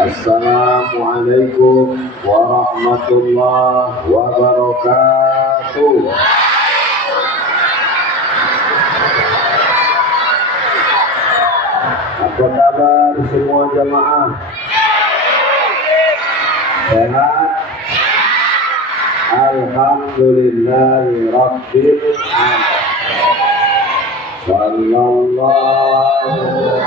Assalamualaikum warahmatullahi wabarakatuh. Apa kabar semua jamaah? Sehat? Alhamdulillahi rabbil alamin. Sallallahu alaihi wasallam.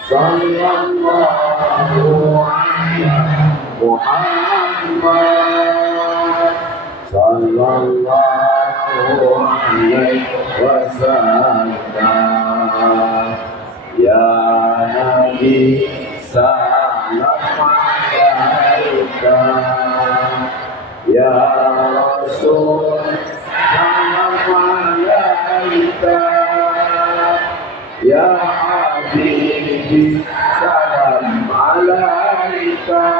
Sallallahu alaihi Muhammad sallallahu alaihi wasallam. Ya Nabi salam alaika, ya Rasul salam alaika, ya Habibi salam alaika.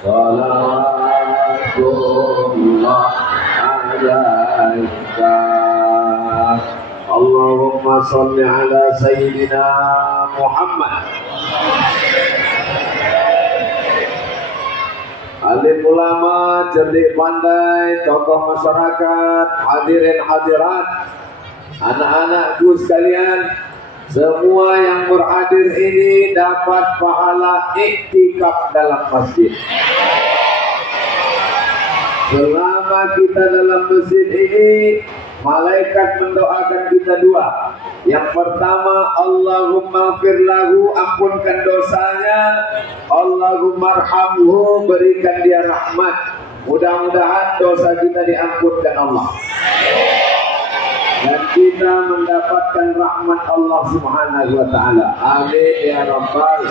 Salatullah alaika. Allahumma salli ala Sayyidina Muhammad. Alim ulama, cerdik pandai, tokoh masyarakat, hadirin hadirat, anak-anakku sekalian, semua yang berhadir ini dapat pahala iktikaf dalam masjid. Selama kita dalam masjid ini, malaikat mendoakan kita dua. Yang pertama, Allahumma firlahu, ampunkan dosanya. Allahumma arhamhu, berikan dia rahmat. Mudah-mudahan dosa kita diampunkan Allah, dan kita mendapatkan rahmat Allah Subhanahu wa ta'ala. Amin ya rabbal.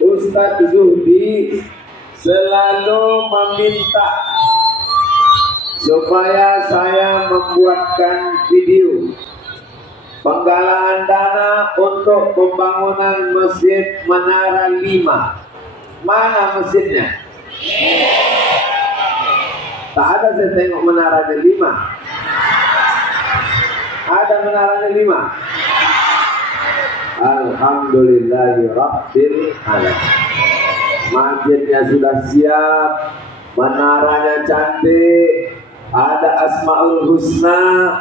Ustaz Zuhdi selalu meminta supaya saya membuatkan video penggalangan dana untuk pembangunan Masjid Menara 5. Mana masjidnya? Tak ada, saya tengok menaranya 5. Ada menaranya 5. Alhamdulillahi rabbil alamin. Masjidnya sudah siap, menaranya cantik, ada Asmaul Husna,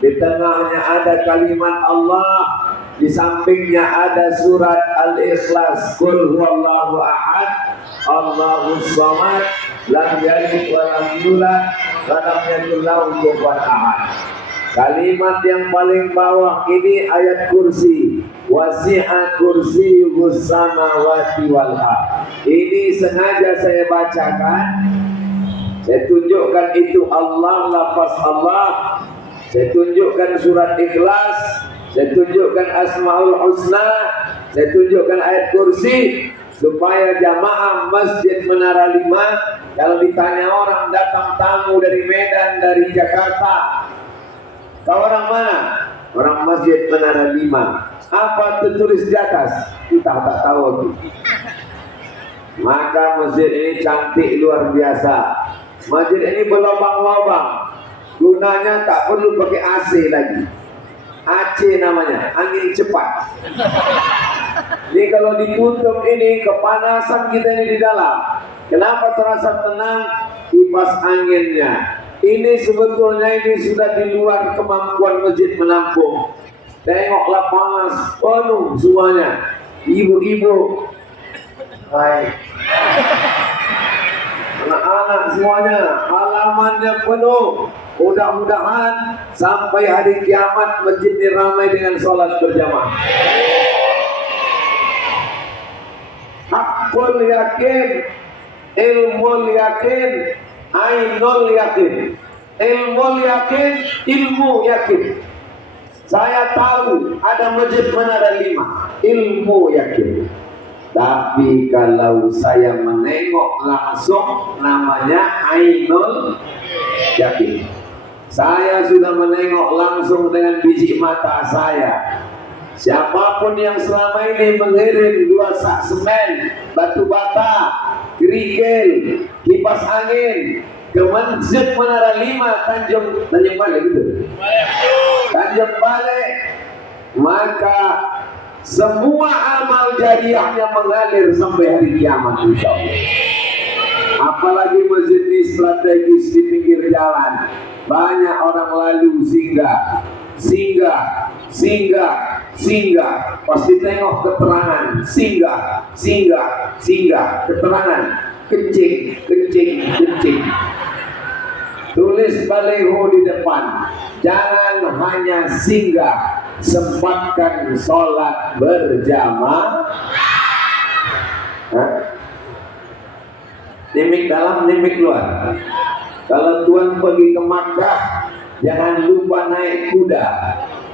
di tengahnya ada kalimat Allah, di sampingnya ada surat Al-Ikhlas, Qul huwallahu ahad, Allahus samad, lam yalid wa lam yulad wa lam yakul lahu kufuwan ahad. Kalimat yang paling bawah ini ayat kursi, wasi'a kursiyyus samawati wal ardh. Ini sengaja saya bacakan, saya tunjukkan itu Allah, lafaz Allah, saya tunjukkan surat Ikhlas, saya tunjukkan Asmaul Husna, saya tunjukkan ayat kursi, supaya jamaah Masjid Menara 5, kalau ditanya orang datang tamu dari Medan, dari Jakarta, kau orang mana? Orang Masjid Menara 5. Apa tertulis di atas? Kita tak tahu aku. Maka masjid ini cantik luar biasa. Masjid ini berlobang-lobang. Gunanya tak perlu pakai AC lagi. AC namanya, angin cepat. Ini kalau ditutup ini, kepanasan kita ini di dalam. Kenapa terasa tenang? Kipas anginnya. Ini sebetulnya ini sudah di luar kemampuan masjid menampung. Tengoklah panas, penuh semuanya. Ibu-ibu, baik, anak-anak semuanya, halamannya penuh. Mudah-mudahan sampai hari kiamat masjid ini ramai dengan sholat berjamaah. Hakul yakin, ilmu yakin, ainul yakin. Ilmu yakin, ilmu yakin. Saya tahu ada Masjid Menara 5, ilmu yakin. Tapi kalau saya menengok langsung, namanya ainul yakin. Saya sudah menengok langsung dengan biji mata saya. Siapapun yang selama ini mengirim 2 sak semen, batu bata, kerikil, kipas angin ke Masjid Menara 5 Tanjung Balai gitu. Tanjung Balai, maka semua amal jariahnya mengalir sampai hari kiamat insyaallah. Apalagi masjid ini strategis di pinggir jalan, banyak orang lalu singgah, pasti tengok keterangan singgah, keterangan kencing, tulis baliho di depan, jangan hanya singgah, sempatkan sholat berjamaah. Nimik dalam, nimik luar. Kalau Tuhan pergi ke Makkah, jangan lupa naik kuda.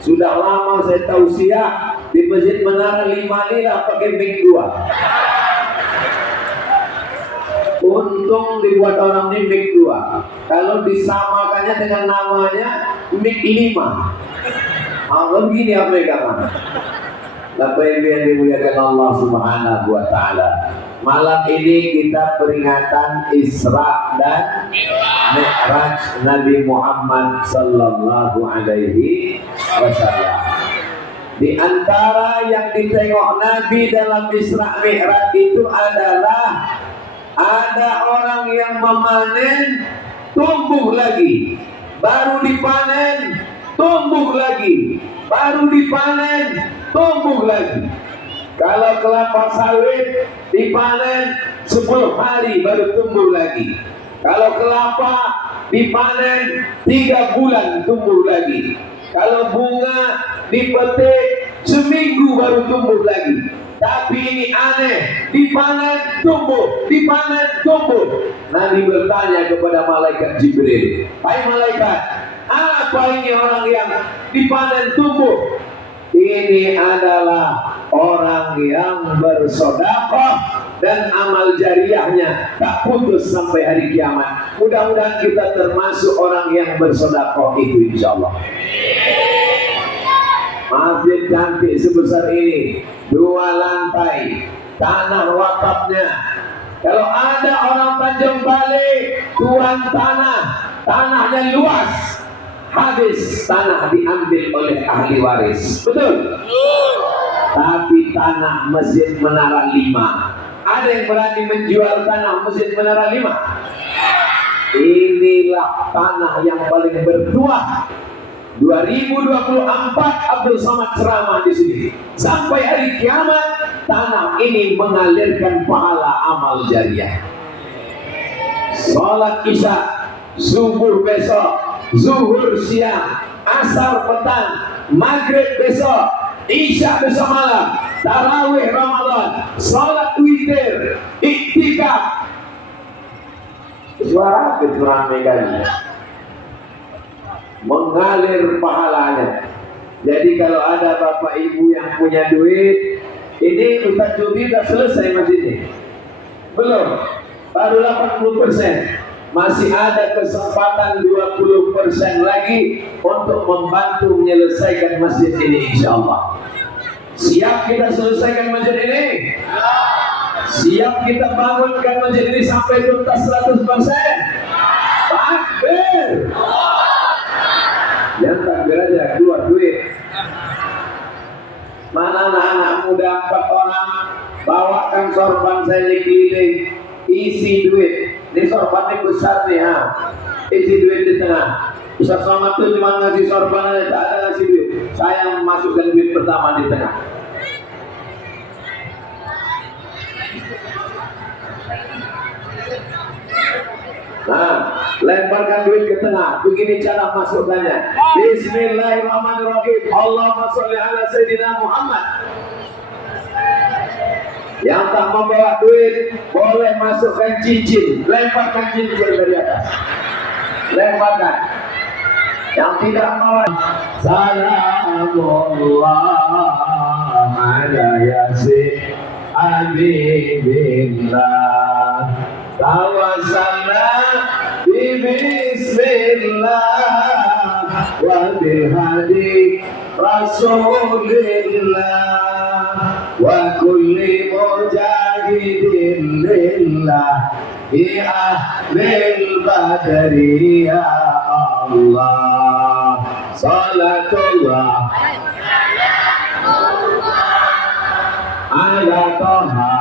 Sudah lama saya tausiah di Masjid Menara 5 ini lah pakai mik 2. Untung dibuat orang ini mik 2. Kalau disamakannya dengan namanya mik 5. Kalau begini apa pegangan? Bapak Ibu yang dimuliakan Allah Subhanahu wa taala. Malam ini kita peringatan Isra dan Mi'raj Nabi Muhammad sallallahu alaihi wasallam. Di antara yang ditengok Nabi dalam Isra Mi'raj itu adalah ada orang yang memanen tumbuh lagi, baru dipanen tumbuh lagi, baru dipanen tumbuh lagi. Kalau kelapa sawit dipanen 10 hari baru tumbuh lagi. Kalau kelapa dipanen 3 bulan tumbuh lagi. Kalau bunga dipetik seminggu baru tumbuh lagi. Tapi ini aneh, dipanen tumbuh. Nabi bertanya kepada malaikat Jibril, "Hai malaikat, apa ini orang yang dipanen tumbuh?" Ini adalah orang yang bersedekah dan amal jariahnya tak putus sampai hari kiamat. Mudah-mudahan kita termasuk orang yang bersedekah itu insyaallah. Masjid cantik sebesar ini, 2 lantai, tanah wakafnya. Kalau ada orang Tanjung Balai tuan tanahnya luas, habis tanah diambil oleh ahli waris, betul? Tapi tanah Masjid Menara 5, ada yang berani menjual tanah Masjid Menara 5? Inilah tanah yang paling bertuah. 2024 Abdul Somad ceramah di sini. Sampai hari kiamat tanah ini mengalirkan pahala amal jariah. Salat Isya, subuh besok, zuhur siang, asar petang, maghrib besok, isya besok malam, tarawih Ramadan, salat witir, iktikaf. Suara kecurangan kali mengalir pahalanya. Jadi kalau ada bapak ibu yang punya duit, ini Ustaz Jubi sudah selesai masjid ini? Belum, baru 80%. Masih ada kesempatan 20% lagi untuk membantu menyelesaikan masjid ini insyaallah. Siap kita selesaikan masjid ini? Siap kita bangunkan masjid ini sampai tuntas 100%? Takbir! Yang takbir aja, keluar duit. Mana anak-anak muda 4 orang, bawakan sorban saya keliling, isi duit. Ini sorbannya besar nih, isi duit di tengah. Ustaz Somad tuh cuma ngasih sorban aja, tak ada ngasih duit. Saya masukkan duit pertama di tengah. Nah, lemparkan duit ke tengah. Begini cara masukkannya. Bismillahirrahmanirrahim. Allahumma sholli ala Sayyidina Muhammad. Yang tak membawa duit boleh masukkan cincin. Lemparkan cincin dari atas. Lemparkan. Yang tidak mau, Salamullah ala yasin Habibillah tawassalna bi bismillah wa bil hadi Rasulillah wa kulli mujahidin lillah bi ahlil badri ya Allah salatullah ala toha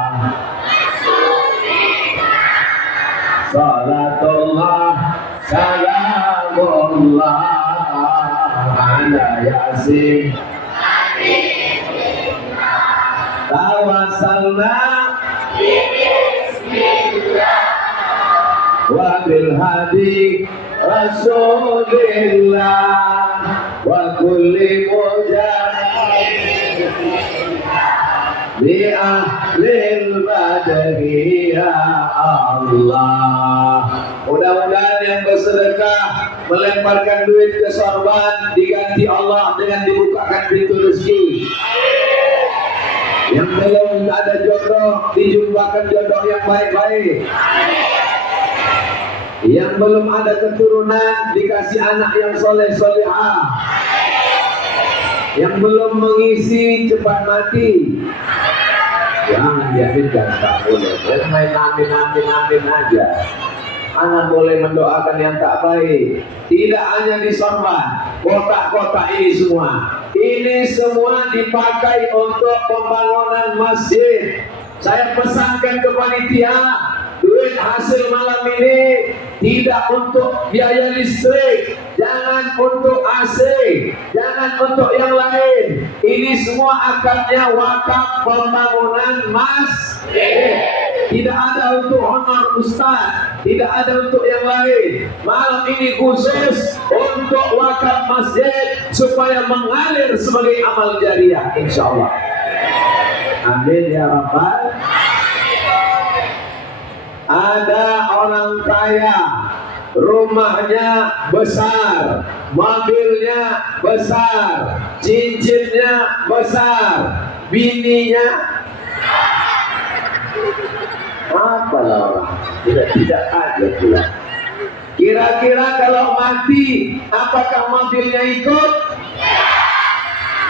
salatullah salamullah ala yasin tawassalna bismillah wa bil hadi rasulillah wa kulli mujahidin bi ahlil badri ya Allah. Mudah-mudahan yang bersedekah melemparkan duit ke sorban diganti Allah dengan dibukakan pintu rezeki. Yang belum ada jodoh dijumpakan jodoh yang baik-baik. Yang belum ada keturunan dikasih anak yang soleh-solehah. Yang belum mengisi cepat mati. Jangan diaminkan, tak boleh. Jangan main amin aja. Anak boleh mendoakan yang tak baik. Tidak hanya di sorban, kotak-kotak ini semua. Ini semua dipakai untuk pembangunan masjid. Saya pesankan ke panitia, duit hasil malam ini tidak untuk biaya listrik, jangan untuk AC, jangan untuk yang lain. Ini semua akadnya wakaf pembangunan masjid. Tidak ada untuk honor ustaz, tidak ada untuk yang lain. Malam ini khusus untuk wakaf masjid supaya mengalir sebagai amal jariah, insyaallah. Amin ya rabbal. Ada orang kaya, rumahnya besar, mobilnya besar, cincinnya besar, bininya apa lah orang? Tidak ada pula. Kira-kira kalau mati, apakah mobilnya ikut?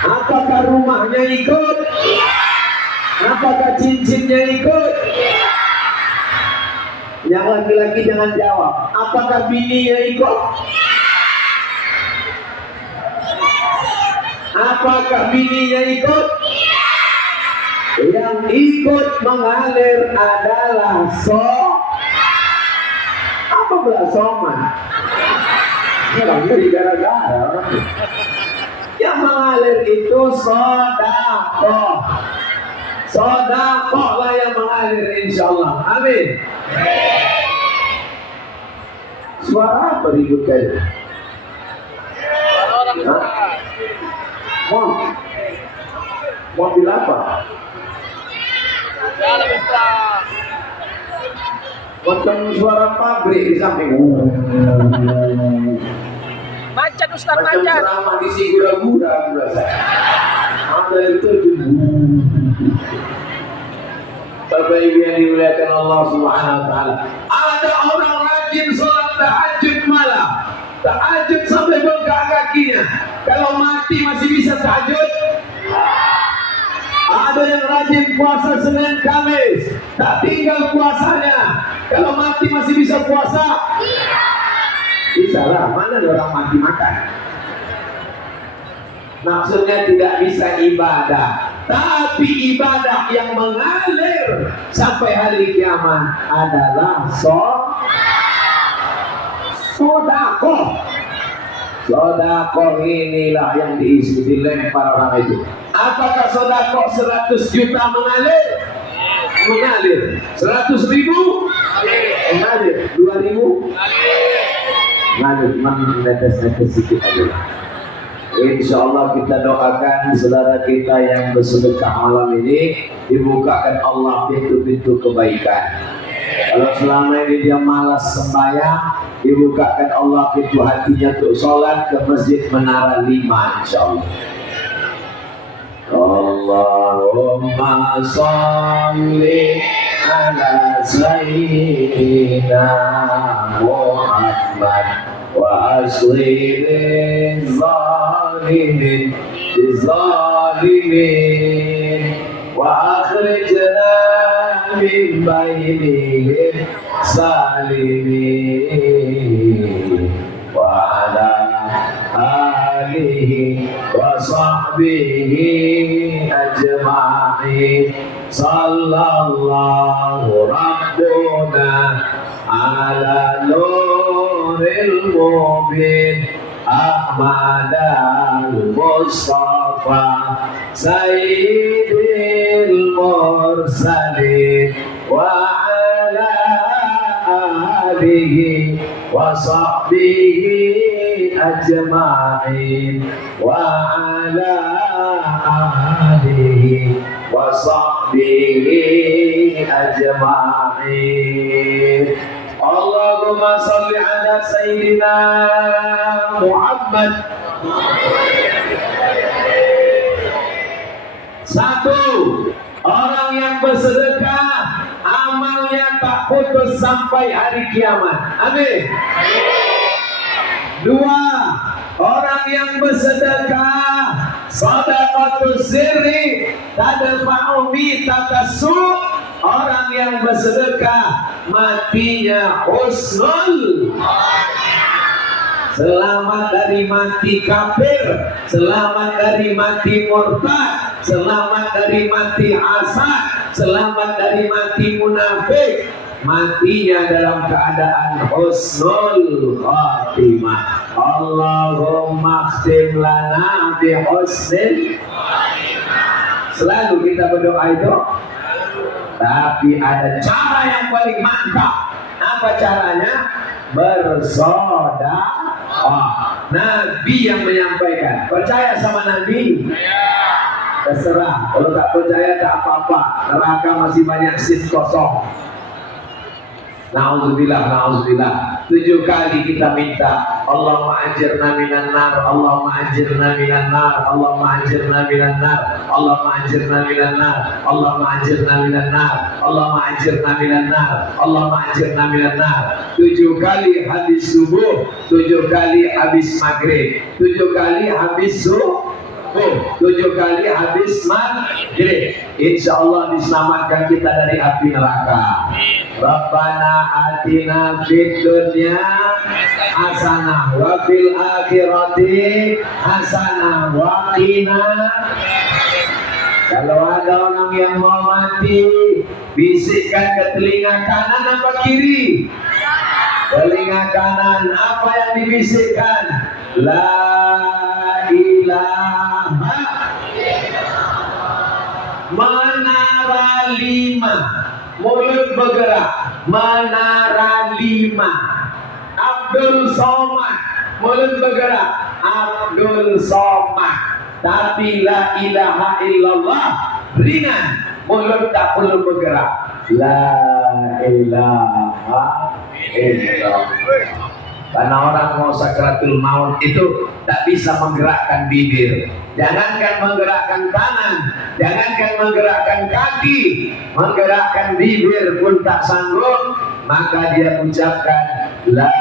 Apakah rumahnya ikut? Apakah cincinnya ikut? Yang laki-laki jangan jawab. Apakah bininya ikut? Apakah bininya ikut? Yang ikut mengalir adalah apa pula soman? Jadi gara-gara yang mengalir itu sodakoh. Sodakoh lah yang mengalir, insyaallah. Amin. Suara apa ribut kali? Mobil apa? Macam suara pabrik di samping. Macan Ustaz, macam macan. ceramah di si gura-gura berasa. Ada itu Bapak Ibu yang dimuliakan Allah Subhanahu wa taala. Ada orang rajin salat tahajud malam. Tahajud sampai bengkak kakinya. Kalau mati masih bisa tahajud? Ada yang rajin puasa Senin Kamis, tak tinggal puasanya. Kalau mati masih bisa puasa? Bisa lah, mana ada orang mati makan? Maksudnya tidak bisa ibadah, tapi ibadah yang mengalir sampai hari kiamat adalah sodakoh. Sodakoh inilah yang diisi, dilempar orang itu. Apakah sodakoh 100 juta mengalir? Mengalir. 100 ribu? Mengalir. 2 ribu? Mengalir. Cuma netes-netes sedikit aja. Insya Allah kita doakan saudara kita yang bersedekah malam ini dibukakan Allah pintu-pintu kebaikan. Kalau selama ini dia malas sembahyang, dibukakan Allah pintu hatinya untuk sholat ke masjid Menara 5, insya Allah. Allahumma sholli ala sayyidina Muhammad وأصلح الظالمين الظالمين وأخرجنا من بينهم سالمين وعلى آله وصحبه أجمعين صلى الله ربنا على نور المبين أحمد المصطفى سيد المرسلين وعلى آله وصحبه أجمعين وعلى آله وصحبه أجمعين Allahumma salli ala Sayyidina Muhammad. Satu, orang yang bersedekah amalnya tak putus sampai hari kiamat. Amin. Dua, orang yang bersedekah sadaqatus sirri tadfa'u bi takasu. Orang yang bersedekah matinya husnul, selamat dari mati kafir, selamat dari mati murtad, selamat dari mati hasad, selamat dari mati munafik, matinya dalam keadaan husnul khatimah. Allahumma khtim lana bi husnil. Selalu kita berdoa itu. Tapi ada cara yang paling mantap. Apa caranya? Bersedekah. Nabi yang menyampaikan. Percaya sama Nabi? Terserah. Kalau tak percaya tak apa-apa. Neraka masih banyak seat kosong. Na'udzubillah, na'udzubillah. 7 kali kita minta Allahumma ajirna minan nar, Allahumma ajirna minan nar, Allahumma ajirna minan nar, Allahumma ajirna minan nar, Allahumma ajirna minan nar, Allahumma ajirna minan nar, Allahumma ajirna minan nar. 7 kali habis subuh, 7 kali habis maghrib, 7 kali habis subuh, 7 kali habis maghrib. Insya Allah diselamatkan kita dari api neraka. Rabbana atina fid dunya hasanah wa fil akhirati hasanah wa qina. Kalau ada orang yang mau mati, bisikkan ke telinga kanan apa kiri? Telinga kanan. Apa yang dibisikkan? La ilaha. Menara 5. Mulut bergerak. Menara 5. Abdul Somad. Mulut bergerak. Abdul Somad. Tapi la ilaha illallah ringan. Mulut tak perlu bergerak. La ilaha illallah. Karena orang mau sakratul maut itu tak bisa menggerakkan bibir. Jangankan menggerakkan tangan, jangankan menggerakkan kaki, menggerakkan bibir pun tak sanggup. Maka dia ucapkan la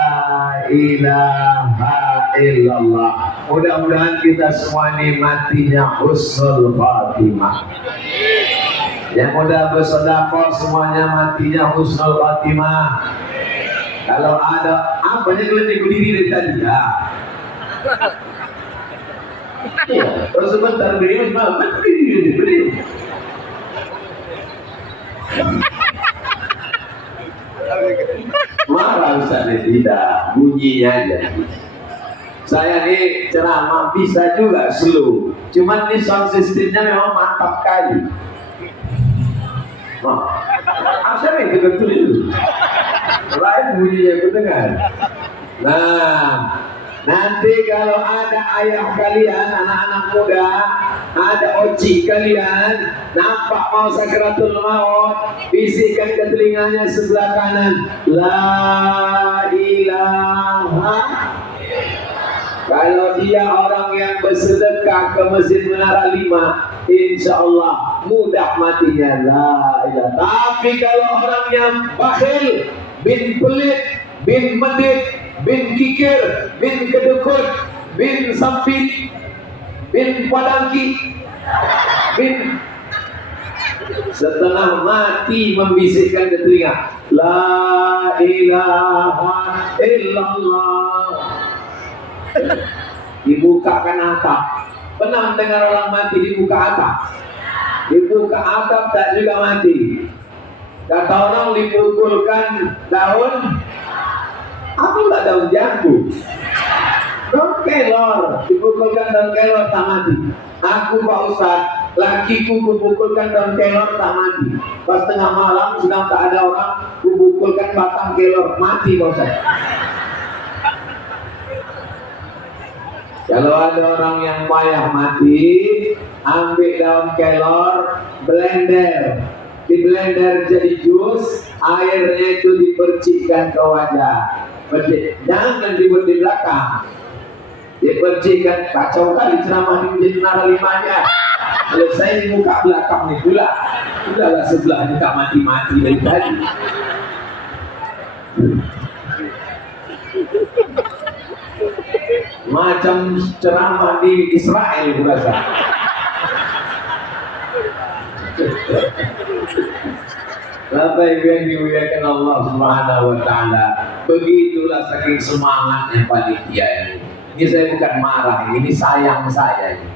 ilaha illallah. Mudah-mudahan kita semua ini matinya husnul khatimah. Yang mudah bersedekah semuanya matinya husnul khatimah. Kalau ada apa yang kalian berdiri dari tadi ya? Iya, terus sebentar berdiri, berdiri. Marah Ustaz, tidak, bunyinya aja. Saya ini ceramah bisa juga slow, cuman ini sound systemnya memang mantap kali. Asal itu betul itu. Lain bunyinya aku dengar. Nah, nanti kalau ada ayah kalian, anak-anak muda, ada oci kalian, nampak mau sakratul maut, bisikan ke telinganya sebelah kanan, la ilaha. Kalau dia orang yang bersedekah ke Masjid Menara 5, insya Allah mudah matinya, la ilaha. Tapi kalau orang yang bakhil, bin pelit, bin medit, bin kikir, bin kedukut, bin sampit, bin padangki, bin setengah mati membisikkan ke telinga, la ilaha illallah. Dibukakan atap. Pernah dengar orang mati dibuka atap? Dibuka atap tak juga mati. Kata orang dipukulkan daun, apa enggak daun jambu? Daun kelor, dipukulkan daun kelor tak mati. Aku Pak Ustaz, lakiku kupukulkan daun kelor tak mati. Pas tengah malam sedang tak ada orang, kupukulkan batang kelor, mati Pak Ustaz. Kalau ada orang yang payah mati, ambil daun kelor, blender, di blender jadi jus, airnya itu dipercikkan ke wajah. Jangan ribut di belakang, dipercikkan. Kacau kali ceramah di Masjid Menara 5-nya. Selesai di muka belakang nih pula, udahlah sebelahnya tak mati-mati dari tadi. Macam ceramah di Israel berasa. Bapak Ibu yang dimuliakan Allah Subhanahu wa taala, begitulah saking semangatnya panitia ini. Ini saya bukan marah, ini sayang saya ini.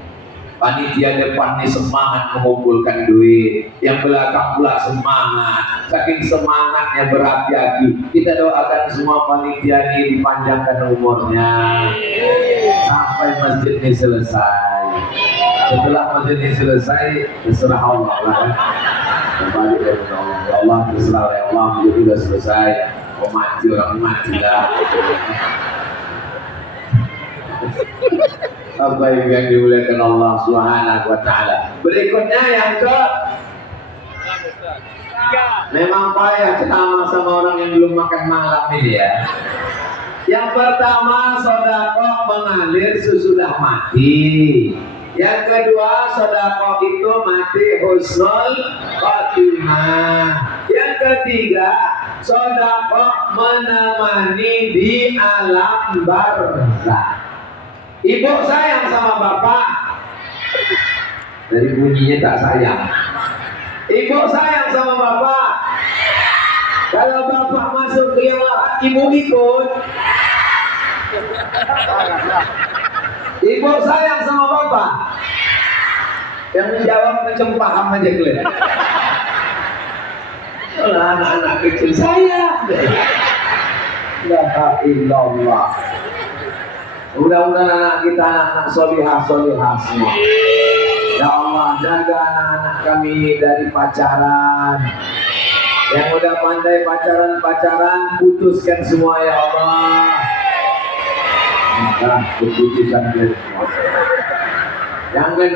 Panitia depan ini semangat mengumpulkan duit, yang belakang pula semangat. Saking semangatnya berapi-api. Kita doakan semua panitia ini dipanjangkan umurnya sampai masjid ini selesai. Setelah masjid ini selesai, terserah Allah lah. Kembali kepada Allah. Ya Allah, terserah ya Allah, masjid sudah selesai. Mau mati orang mati lah. Apa yang dimuliakan Allah Subhanahu wa taala. Berikutnya yang ke, memang payah ceramah sama orang yang belum makan malam ini ya. Yang pertama, sedekah mengalir sesudah mati. Yang kedua, sedekah itu mati husnul khatimah. Yang ketiga, sedekah menemani di alam barzakh. Ibu sayang sama bapak, dari bunyinya tak sayang. Ibu sayang sama bapak. Kalau bapak masuk ke yang ibu ikut. Ibu sayang sama bapak. Yang menjawab macam paham aja kalian. Kalau anak-anak kecil sayang. La ilallah. Mudah-mudahan anak kita anak-anak solihah semua. Ya Allah, jaga anak-anak kami dari pacaran. Yang udah pandai pacaran, putuskan semua ya Allah. Nah, keputusan dari semua. Yang lain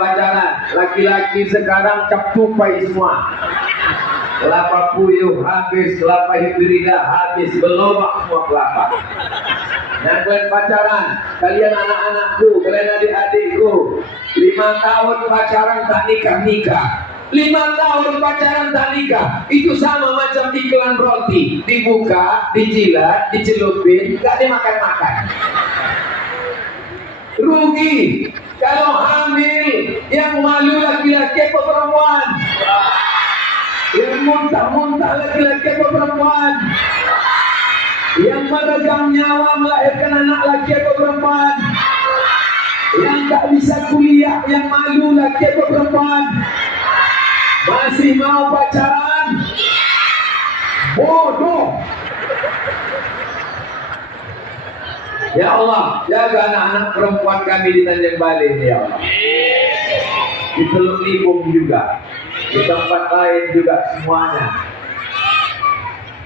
pacaran. Laki-laki sekarang cap tupai semua. Kelapa puyuh habis, kelapa hibrida habis, belobak semua kelapa. Yang kalian pacaran, kalian anak-anakku, kalian adik-adikku, 5 tahun pacaran tak nikah. 5 tahun pacaran tak nikah, itu sama macam iklan roti, dibuka, dijilat, dicelupin, gak dimakan-makan. Rugi. Kalau hamil, yang malu laki-laki atau perempuan? Yang muntah-muntah laki-laki atau perempuan? Yang meregang nyawa melahirkan anak laki atau perempuan? Yang tak bisa kuliah, yang malu laki atau perempuan? Masih mau pacaran? Bodoh. Ya Allah, jaga anak-anak perempuan kami di Tanjung Balai, ya Allah. Di Teluk Libung juga, di tempat lain juga semuanya.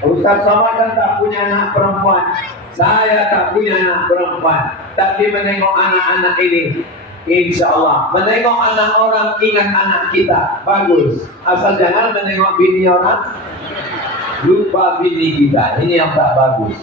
Ustaz Somad kan tak punya anak perempuan, saya tak punya anak perempuan, tapi menengok anak-anak ini, insya Allah menengok anak orang ingat anak kita, bagus. Asal jangan menengok bini orang, lupa bini kita, ini yang tak bagus.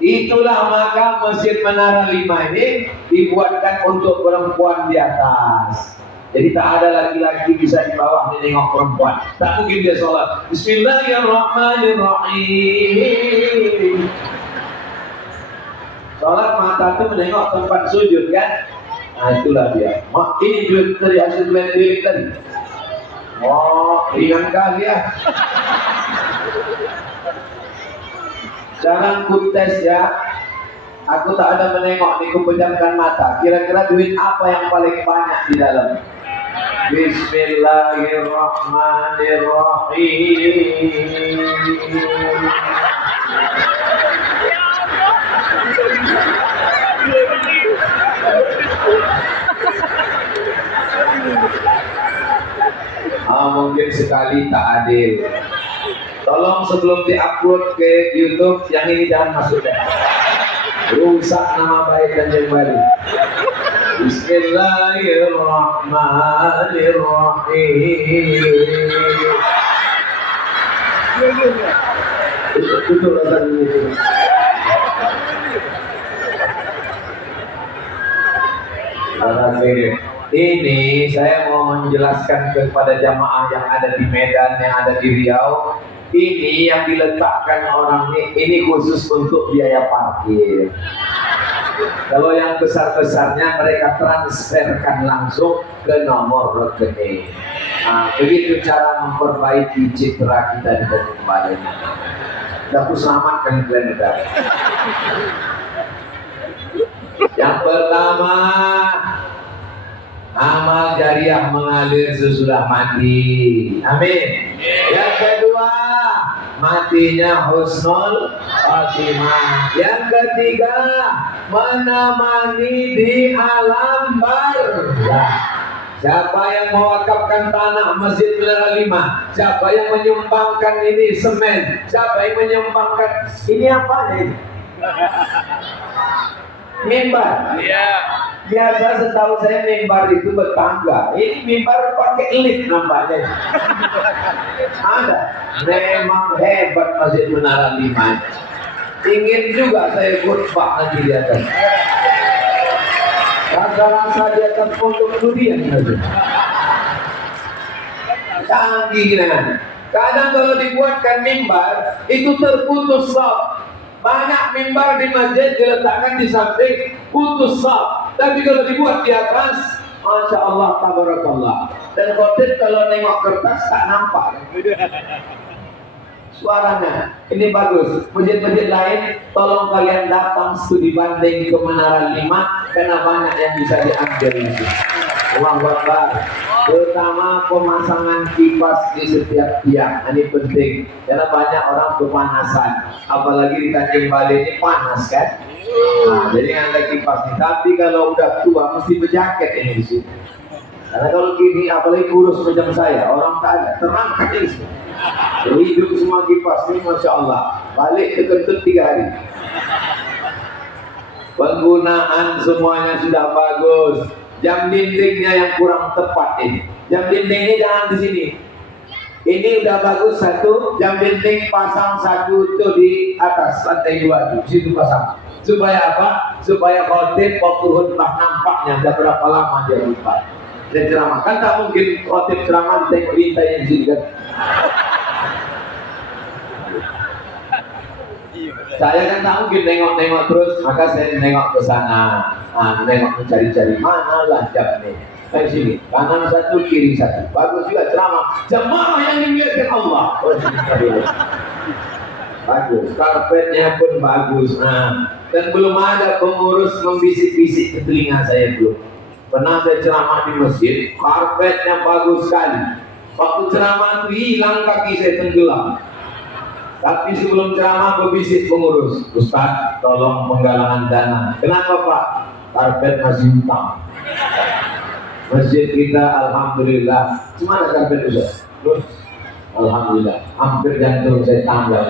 Itulah maka Masjid Menara 5 ini dibuatkan untuk perempuan di atas. Jadi tak ada laki-laki bisa di bawah menengok perempuan. Tak mungkin dia sholat Bismillahirrahmanirrahim. Sholat mata itu menengok tempat sujud kan? Nah itulah dia. Mak ini duit tadi hasil duit tadi. Oh ringan kali ya. Jangan ku tes ya. Aku tak ada menengok, aku pejamkan mata. Kira-kira duit apa yang paling banyak di dalam? Bismillahirrahmanirrahim. Mungkin sekali tak adil. Tolong sebelum diupload ke YouTube yang ini jangan masukkan. Rusak nama baik dan yang baru. Bismillahirrahmanirrahim. Tutup rasanya. Ini saya mau menjelaskan kepada jamaah yang ada di Medan, yang ada di Riau. Ini yang diletakkan orang ini khusus untuk biaya parkir. Kalau yang besar-besarnya mereka transferkan langsung ke nomor rekening. Nah, begitu cara memperbaiki citra kita di Tanjung Balai. Aku selamatkan kalian. Yang pertama, amal jariah mengalir sesudah mati. Amin. Yang kedua, matinya husnul khatimah. Yang ketiga, menemani di alam barzah. Siapa yang mewakafkan tanah Masjid Menara 5? Siapa yang menyumbangkan ini semen? Siapa yang menyumbangkan ini apa nih? Mimbar. Iya. Biasa setahu saya mimbar itu bertangga. Ini mimbar pakai lift nampaknya. Ada. Memang hebat Masjid Menara 5. Ingin juga saya khutbah nanti di atas. Rasa-rasa di atas pondok durian saja. Canggih kan? Kadang kalau dibuatkan mimbar itu terputus saf. Banyak mimbar di masjid diletakkan di samping putus saf. Tapi kalau dibuat di atas, masya Allah, tabarakallah. Dan khotib kalau nengok kertas tak nampak. Suaranya ini bagus. Masjid-masjid lain tolong kalian datang studi banding ke Menara 5 karena banyak yang bisa diambil di sini. Allahu Akbar. Terutama pemasangan kipas di setiap tiang. Ini penting karena banyak orang kepanasan. Apalagi di Tanjung Balai ini panas kan. Nah, jadi ada kipas nih. Tapi kalau udah tua mesti berjaket ini di sini. Karena kalau gini apalagi kurus macam saya, orang tak ada terang kan di sini. Hidup semua kipas ini, masya Allah. Balik ke kentut 3 hari. Penggunaan semuanya sudah bagus. Jam dindingnya yang kurang tepat ini. Jam dinding ini jangan di sini. Ini udah bagus satu. Jam dinding pasang satu itu di atas lantai 2 di situ pasang. Supaya apa? Supaya khotib waktu khutbah nampaknya udah berapa lama dia khutbah. Dan ceramah kan tak mungkin khotib ceramah tengok lintai yang sini kan. Saya kan tak mungkin nengok-nengok terus, maka saya nengok ke sana, nengok mencari-cari mana lah jam ini. Dari sini, kanan satu, kiri satu. Bagus juga ceramah. Jemaah yang dimuliakan Allah. Bagus, karpetnya pun bagus. Dan belum ada pengurus membisik-bisik ke telinga saya belum. Pernah saya ceramah di masjid, karpetnya bagus sekali. Waktu ceramah itu hilang kaki saya tenggelam. Tapi sebelum ceramah berbisik pengurus, Ustaz, tolong penggalangan dana. Kenapa Pak? Karpet masih hutang. Masjid kita alhamdulillah. Cuma ada karpet Ustaz. Terus alhamdulillah, hampir jantung saya tambah.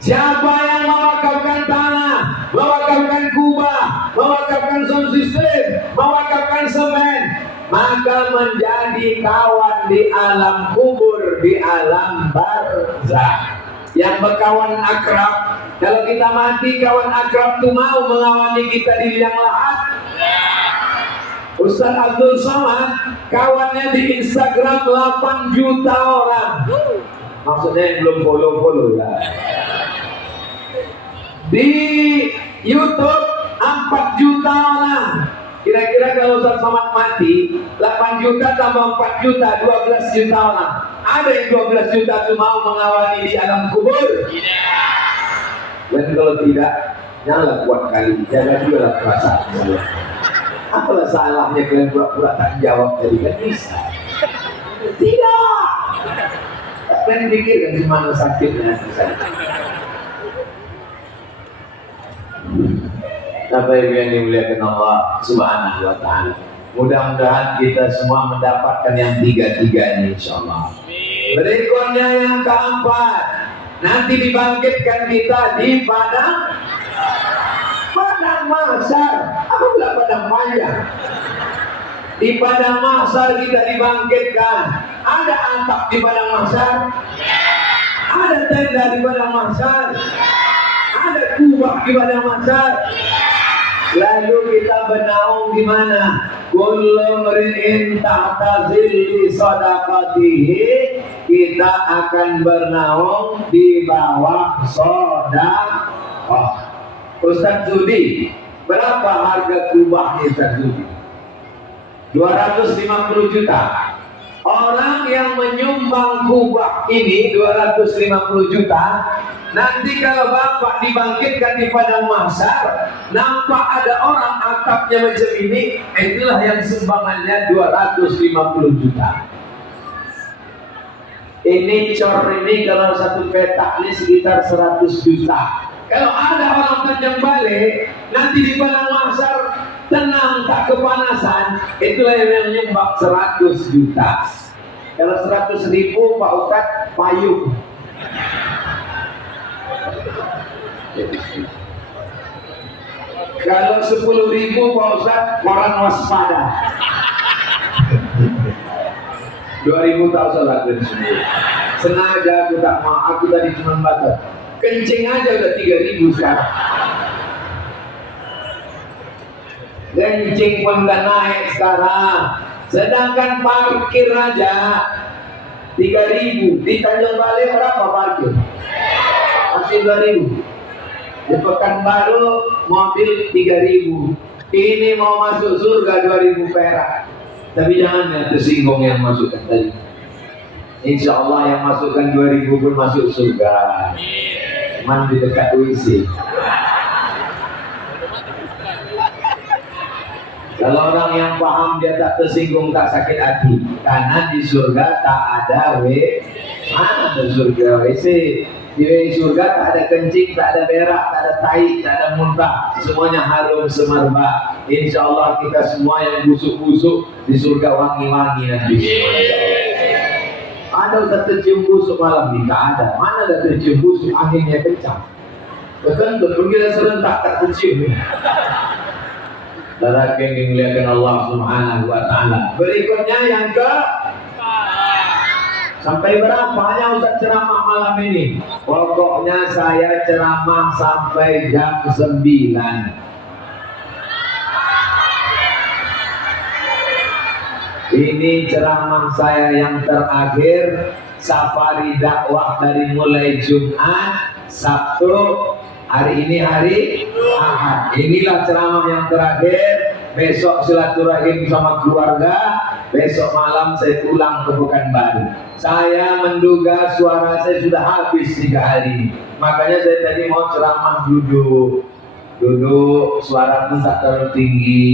Siapa yang mewakafkan tanah, mewakafkan kubah, mewakafkan sound system, mewakafkan semen, maka menjadi kawan di alam kubur, di alam barzah. Yang berkawan akrab, kalau kita mati kawan akrab itu mau mengawani kita di liang lahat. Ustaz Abdul Somad, kawannya di Instagram 8 juta orang. Maksudnya yang belum follow ya. Di YouTube 4 juta orang. Kira-kira kalau Ustaz Somad mati, 8 juta tambah 4 juta, 12 juta orang. Ada yang 12 juta itu mau mengawali di alam kubur? Tidak. Dan kalau tidak, janganlah kuat kali, jaga juga lah perasaan saya. Apalah salahnya kalian pura-pura tak jawab tadi, kan bisa. Tidak. Kalian pikirkan di mana sakitnya saya. Apa yang dimuliakan Allah Subhanahu wa Ta'ala. Mudah-mudahan kita semua mendapatkan yang tiga-tiga ini, insyaallah. Berikutnya yang keempat, nanti dibangkitkan kita di padang mahsyar. Apa pula padang panjang? Di padang mahsyar kita dibangkitkan. Ada atap di padang mahsyar? Ada tenda di padang mahsyar? Ada kubah di padang mahsyar? Lalu kita bernaung di mana? Kullu mri'in tahta zilli sadaqatihi. Kita akan bernaung di bawah sedekah. Ustaz Zudi, berapa harga kubahnya Ustaz Zudi? 250 juta. Orang yang menyumbang kubah ini 250 juta. Nanti kalau Bapak dibangkitkan di padang mahsyar, nampak ada orang atapnya macam ini, itulah yang sumbangannya 250 juta. Ini cor ini kalau satu petak ini sekitar 100 juta. Kalau ada orang Tanjung Balai, nanti di padang mahsyar tenang tak kepanasan, itulah yang menyumbang 100 juta. Kalau 100 ribu Pak Ustaz payung. Kalau 10 ribu Pak Ustaz koran waspada. 2000 tak salah sendiri. Sengaja aku tak mau, aku tadi cuma baca. Kencing aja udah 3000 sekarang. Kencing pun udah naik sekarang. Sedangkan parkir aja 3000. Di Tanjung Balai berapa parkir? Masih 2000. Di Pekanbaru mobil 3000. Ini mau masuk surga 2000 perak. Tapi jangan yang tersinggung yang masukkan tadi. Insya Allah yang masukkan 2000 pun masuk surga. Mandi dekat WC. Kalau orang yang paham dia tak tersinggung, tak sakit hati, karena di surga tak ada mana ada surga WC. Di surga tak ada kencing, tak ada berak, tak ada tai, tak ada muntah, semuanya harum semerbak. Insya Allah kita semua yang busuk-busuk di surga wangi-wangi nanti. Ada Ustaz tercium busuk malam ini? Tak ada. Mana ada tercium busuk, anginnya kencang. Betul, pergilah serentak tak tercium. Darah yang dimuliakan Allah Subhanahu wa Ta'ala. Berikutnya yang ke sampai berapa hanya Ustaz ceramah malam ini? Pokoknya saya ceramah sampai jam 9. Ini ceramah saya yang terakhir. Safari dakwah dari mulai Jumat, Sabtu, hari ini hari Ahad. Inilah ceramah yang terakhir. Besok silaturahim sama keluarga. Besok malam saya pulang ke Pekanbaru. Saya menduga suara saya sudah habis 3 hari. Makanya saya tadi mau ceramah duduk, suara pun tak terlalu tinggi.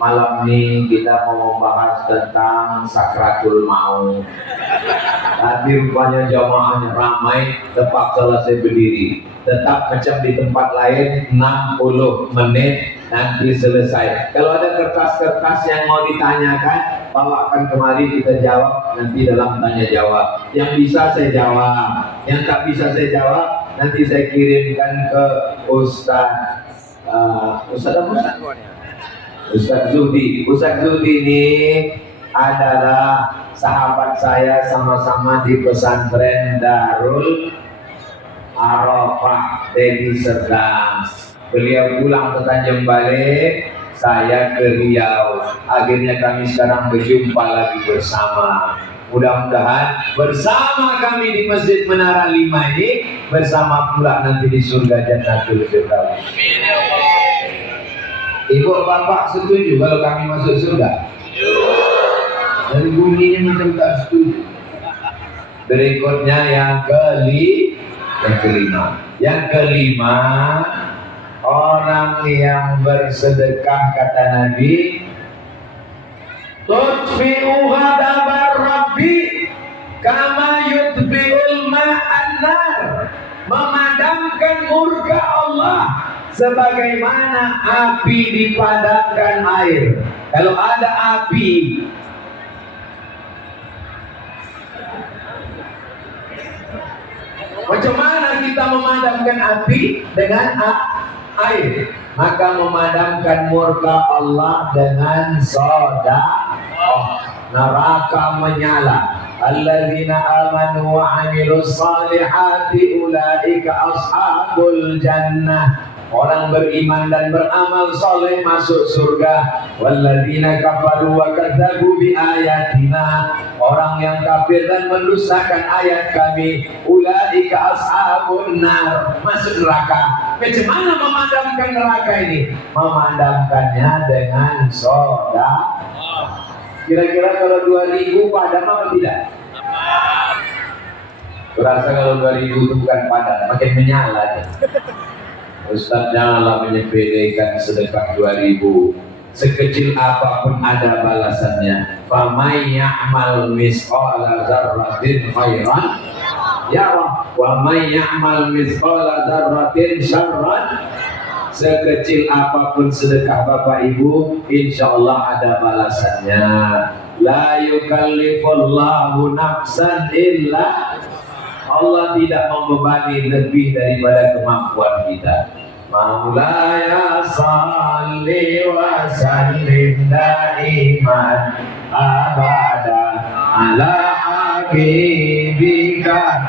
Malam ini kita mau membahas tentang sakratul maut. Tadi rupanya jamaahnya ramai, terpaksa saya berdiri. Tetap macam di tempat lain 60 menit nanti selesai. Kalau ada kertas-kertas yang mau ditanyakan, bawakan kemari, kita jawab nanti dalam tanya jawab. Yang bisa saya jawab, yang tak bisa saya jawab nanti saya kirimkan ke Ustaz Zudi. Ustaz Zudi ini adalah sahabat saya, sama-sama di pesantren Darul Arafah Deli Serdang. Beliau pulang ke Tanjung Balai, saya ke Riau. Akhirnya kami sekarang berjumpa lagi bersama. Mudah-mudahan bersama kami di Masjid Menara 5 ini, bersama pula nanti di surga Jannatul Firdaus. Ibu bapak setuju kalau kami masuk surga? Dari bunyinya macam tak setuju. Berikutnya yang kelima. Yang kelima, orang yang bersedekah kata Nabi, tudfi'u ghadabar rabbi kama yudfi'ul ma'an nar, memadamkan murka Allah sebagaimana api dipadamkan air. Kalau ada api, macam mana kita memadamkan api? Dengan air. Maka memadamkan murka Allah dengan sedekah. Neraka menyala. Alladzina amanu wa 'amilus salihati ulaika ashabul jannah. Orang beriman dan beramal soleh masuk surga. Walladzina kafaru wa kadzabu bi ayatina, orang yang kafir dan mendustakan ayat kami, ulaika ashabun nar, masuk neraka. Macam mana memadamkan neraka ini? Memadamkannya dengan sedekah. Kira-kira kalau 2000 padam apa tidak? Kurasa kalau 2000 itu bukan padam, makin menyala. Ustaz janganlah menyepelekan sedekah 2000. Sekecil apapun ada balasannya. Famay ya'mal misqala dzarratin khairan yarah wa may ya'mal misqala dzarratin syarran. Sekecil apapun sedekah Bapak Ibu, insya Allah ada balasannya. La yukallifullahu nafsan illa, Allah tidak membebani lebih daripada kemampuan kita. Maulaya salli wa sallim daiman abada ala habibika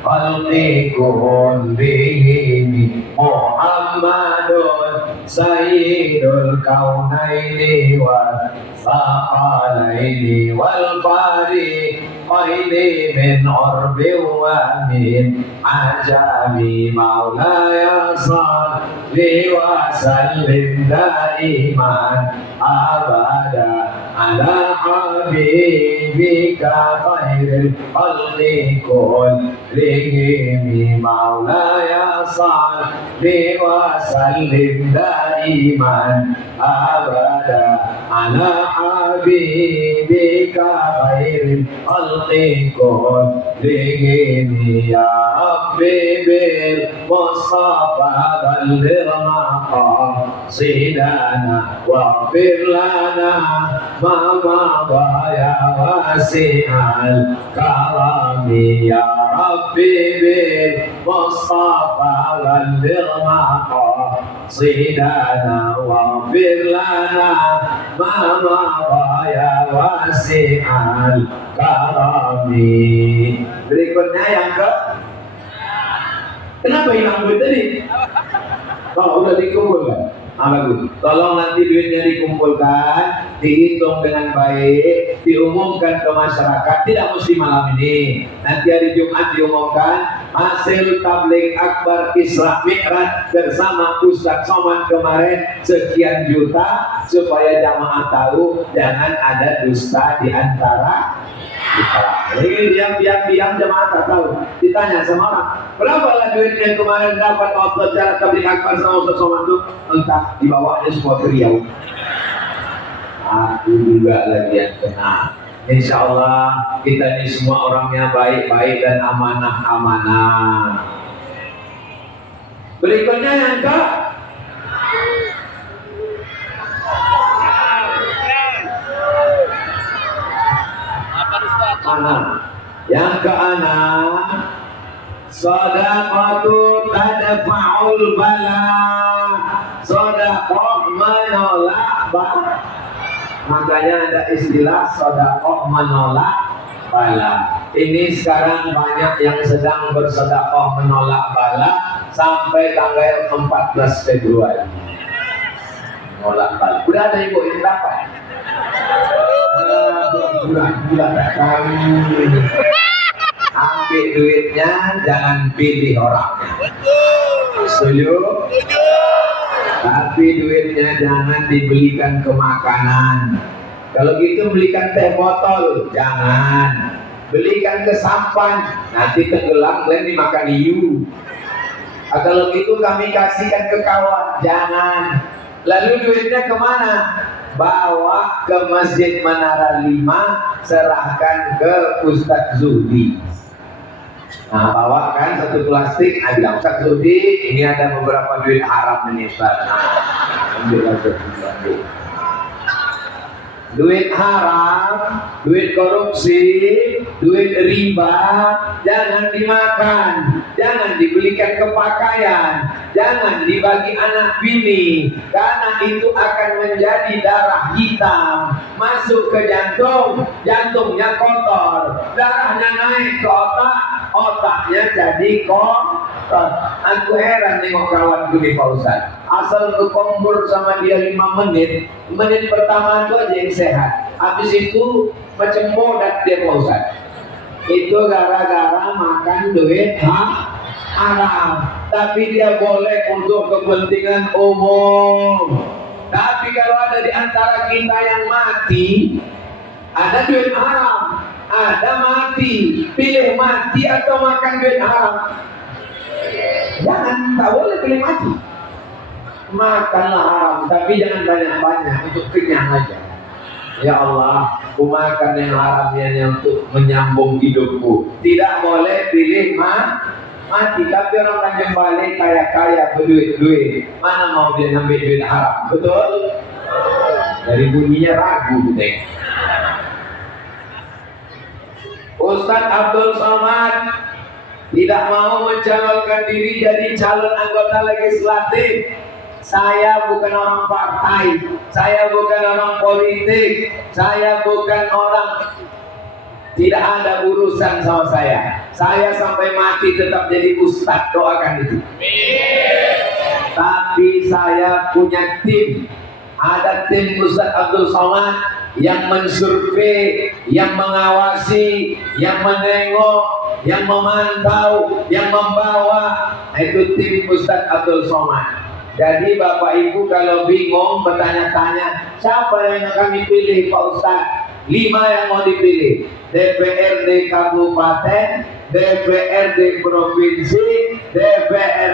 khalqi kullihim Muhammadun sayyidul kaunaini wa saqalaini wal fariqaini min urbi wa min ajami. Maulaya salli wa sallim daiman abada ala habibika khairil khalqi kullihim. Maulaya salli wa sallim daiman abada ala habibika khairil khalqi kullihim. Ya Rabbi bil Mustafa balligh maqasidana waghfir lana ma madha ya wasi'al karami. Ya Rabbi bil Mustafa balligh maqasidana waghfir lana ma madha ya wasi'al karami. Berikutnya yang ke, kenapa hilang duit tadi? Oh, udah dikumpulkan. Bagus. Tolong nanti duitnya dikumpulkan, dihitung dengan baik, diumumkan ke masyarakat. Tidak mesti malam ini. Nanti hari Jumat diumumkan hasil tabligh akbar Isra Mi'raj bersama Ustaz Somad kemarin sekian juta, supaya jamaah tahu jangan ada dusta di antara kita. Ini diam jemaah tak tahu. Ditanya sama orang, berapa lah duit yang kemarin dapat waktu acara tabligh akbar sama Ustaz Somad itu? Entah, dibawanya semua ke Riau. Aku juga lagi yang kena. Insya Allah kita ini semua orangnya baik-baik dan amanah-amanah. Berikutnya yang ke yang keenam, sedekah tadfa'ul bala, sedekah menolak bala. Makanya ada istilah sedekah menolak bala. Ini sekarang banyak yang sedang bersedekah menolak bala sampai tanggal 14 Februari. Nolak balik. Udah ada ibu yang dapat. Bulan tak tahu. Ambil duitnya, jangan pilih orangnya. Setuju? Tapi duitnya jangan dibelikan ke makanan. Kalau gitu belikan teh botol, jangan. Belikan ke sampan, nanti tenggelam dan dimakan hiu. Kalau gitu kami kasihkan ke kawan, jangan. Lalu duitnya kemana? Bawa ke Masjid Menara 5, serahkan ke Ustadz Zuhdi. Nah, bawa kan satu plastik, bilang Ustadz Zuhdi, ini ada beberapa duit haram ini Ustadz. Ambil aja, ambil. Duit haram, duit korupsi, duit riba, jangan dimakan, jangan dibelikan ke pakaian, jangan dibagi anak bini, karena itu akan menjadi darah hitam, masuk ke jantung, jantungnya kotor, darahnya naik ke otak, otaknya jadi kotor. Aku heran nengok kawanku di Pak Ustadz, asal ke kompor sama dia 5 menit, menit pertama itu aja yang sehat, habis itu macam bodat dia Pak Ustadz. Itu gara-gara makan duit haram. Tapi dia boleh untuk kepentingan umum. Tapi kalau ada di antara kita yang mati, ada duit haram, ada mati, pilih mati atau makan duit haram? Jangan, tak boleh pilih mati. Makanlah haram, tapi jangan banyak-banyak, untuk kenyang aja. Ya Allah, aku makan yang haramnya untuk menyambung hidupku. Tidak boleh pilih mati. Tapi orang Tanjung Balai kaya-kaya, berduit-duit, mana mau dia ngambil duit haram? Betul? Dari bunyinya ragu gitu. Ustadz Abdul Somad tidak mau mencalonkan diri jadi calon anggota legislatif. Saya bukan orang partai, saya bukan orang politik, saya bukan orang, tidak ada urusan sama saya. Saya sampai mati tetap jadi ustadz, doakan itu. Tapi saya punya tim, ada tim Ustadz Abdul Somad yang mensurvei, yang mengawasi, yang menengok, yang memantau, yang membawa. Itu tim Ustadz Abdul Somad. Jadi Bapak Ibu kalau bingung bertanya-tanya, siapa yang kami pilih Pak Ustadz? 5 yang mau dipilih: DPRD Kabupaten, DPRD Provinsi, DPR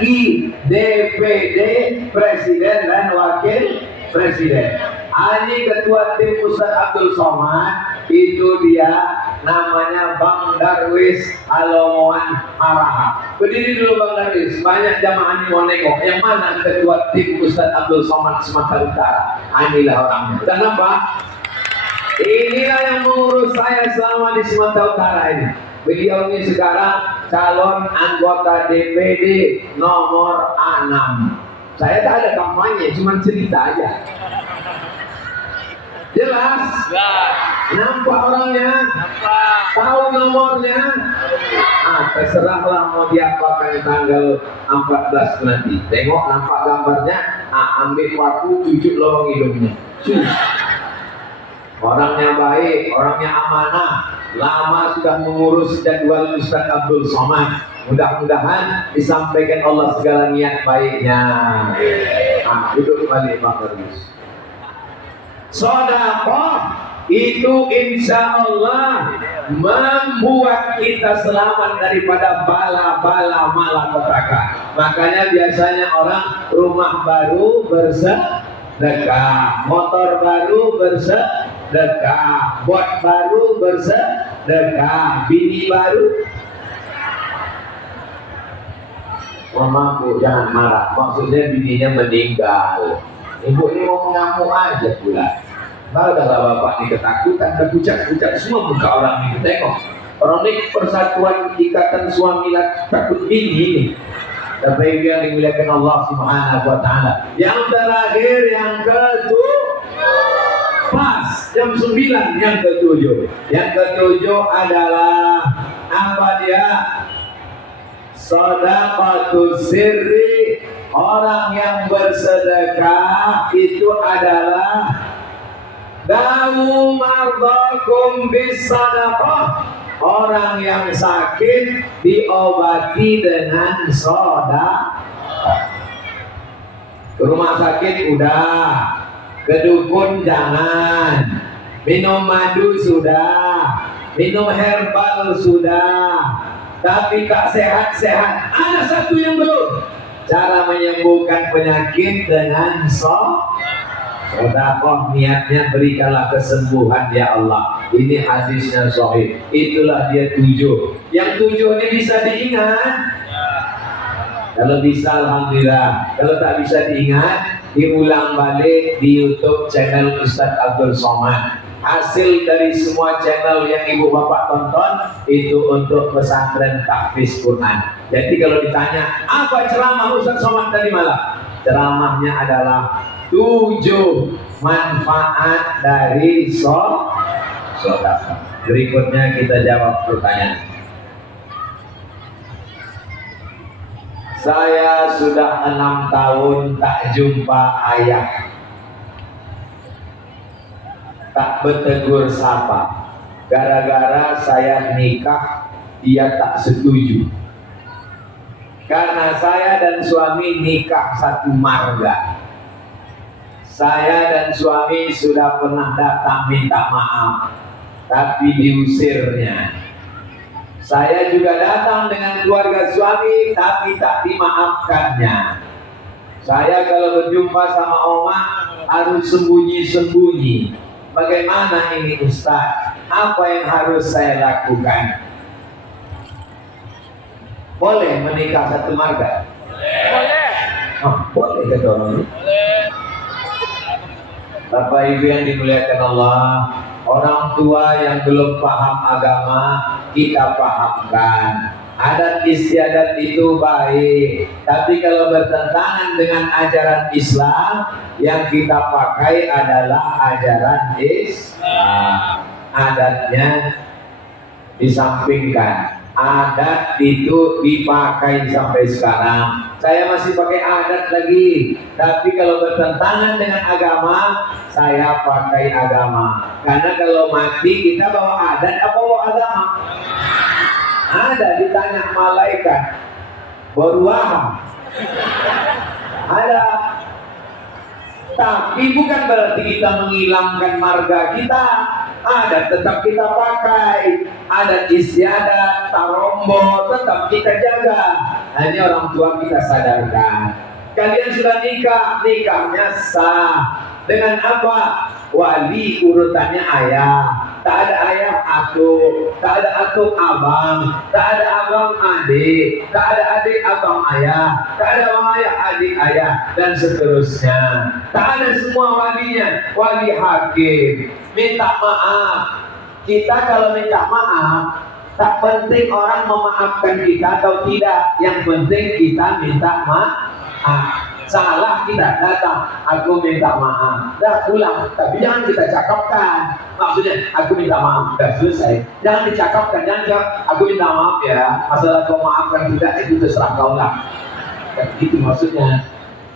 RI, DPD Presiden dan Wakil Presiden. Ini ketua tim Ustadz Abdul Somad, itu dia namanya Bang Darwis Alomoan Araha. Berdiri dulu Bang Darwis, banyak jamaah ini mau nengok, yang mana ketua tim Ustadz Abdul Somad Sumatera Utara? Inilah orangnya. Kenapa? Inilah yang mengurus saya selama di Sumatera Utara ini. Beliau ini sekarang calon anggota DPD nomor 6. Saya tak ada kampanye, cuma cerita aja. Jelas? Nampak orangnya? Tahu nomornya? Terserahlah mau diapakan tanggal 14 nanti. Tengok nampak gambarnya, ambil paku, cucuk lubang hidungnya. Orangnya baik, orangnya amanah, lama sudah mengurus jadwal Ustadz Abdul Somad. Mudah-mudahan disampaikan Allah segala niat baiknya. Duduk kembali Bang Darwis. Sedekah itu insya Allah membuat kita selamat daripada bala-bala malapetaka. Makanya biasanya orang rumah baru bersedekah, motor baru bersedekah, bot baru bersedekah, bini baru. Mama Bu jangan marah, maksudnya bininya meninggal. Ibu ini mau ngamuk aja pula. Padahal bapak ini ketakutan, kepucat-pucat semua muka orang ini. Tengok, orang ini persatuan ikatan suami laki takut ini. Tapi yang dimuliakan Allah Subhanahu Wa Taala. Yang terakhir, yang ketujuh, pas jam 9 yang ketujuh. Yang ketujuh adalah apa dia? Shadaqatus sirri Orang yang bersedekah itu adalah dawu mardakum bisadaqah. Orang yang sakit diobati dengan sedekah. Ke rumah sakit udah, ke dukun jangan, minum madu sudah, minum herbal sudah, tapi tak sehat-sehat. Ada satu yang belum, cara menyembuhkan penyakit dengan sedekah. Niatnya berikanlah kesembuhan ya Allah. Ini hadisnya sahih. Itulah dia 7. Yang 7 ini bisa diingat. Kalau bisa alhamdulillah. Kalau tak bisa diingat, diulang balik di YouTube channel Ustadz Abdul Somad. Hasil dari semua channel yang ibu bapak tonton itu untuk pesantren tahfiz Quran. Jadi kalau ditanya apa ceramah Ustadz Somad tadi malam, ceramahnya adalah 7 manfaat dari sedekah. Berikutnya kita jawab pertanyaan. Saya sudah 6 tahun tak jumpa ayah, tak bertegur sapa. Gara-gara saya nikah, dia tak setuju. Karena saya dan suami nikah satu marga. Saya dan suami sudah pernah datang minta maaf, tapi diusirnya. Saya juga datang dengan keluarga suami, tapi tak dimaafkannya. Saya kalau berjumpa sama Oma harus sembunyi-sembunyi. Bagaimana ini Ustaz? Apa yang harus saya lakukan? Boleh menikah satu marga? Boleh. Oh, boleh kata orang. Bapak Ibu yang dimuliakan Allah, orang tua yang belum paham agama kita pahamkan. Adat istiadat itu baik, tapi kalau bertentangan dengan ajaran Islam, yang kita pakai adalah ajaran Islam. Adatnya disampingkan. Adat itu dipakai sampai sekarang. Saya masih pakai adat lagi, tapi kalau bertentangan dengan agama, saya pakai agama. Karena kalau mati kita bawa adat apa bawa agama? Ada ditanya malaikat, berwaham. Ada. Tapi bukan berarti kita menghilangkan marga kita. Adat tetap kita pakai, adat istiadat, tarombo tetap kita jaga. Hanya orang tua kita sadarkan. Kalian sudah nikah, nikahnya sah. Dengan apa? Wali urutannya ayah. Tak ada ayah atuk, tak ada atuk abang, tak ada abang adik, tak ada adik abang ayah, tak ada abang ayah adik ayah, dan seterusnya. Tak ada semua walinya, wali hakim. Minta maaf. Kita kalau minta maaf, tak penting orang memaafkan kita atau tidak. Yang penting kita minta maaf. Salah kita datang, aku minta maaf, dah pulang. Tapi jangan kita cakapkan. Maksudnya, aku minta maaf, dah selesai. Jangan dicakapkan, jangan jawab, aku minta maaf ya. Masalah kau maafkan tidak, itu terserah kau lah. Itu maksudnya.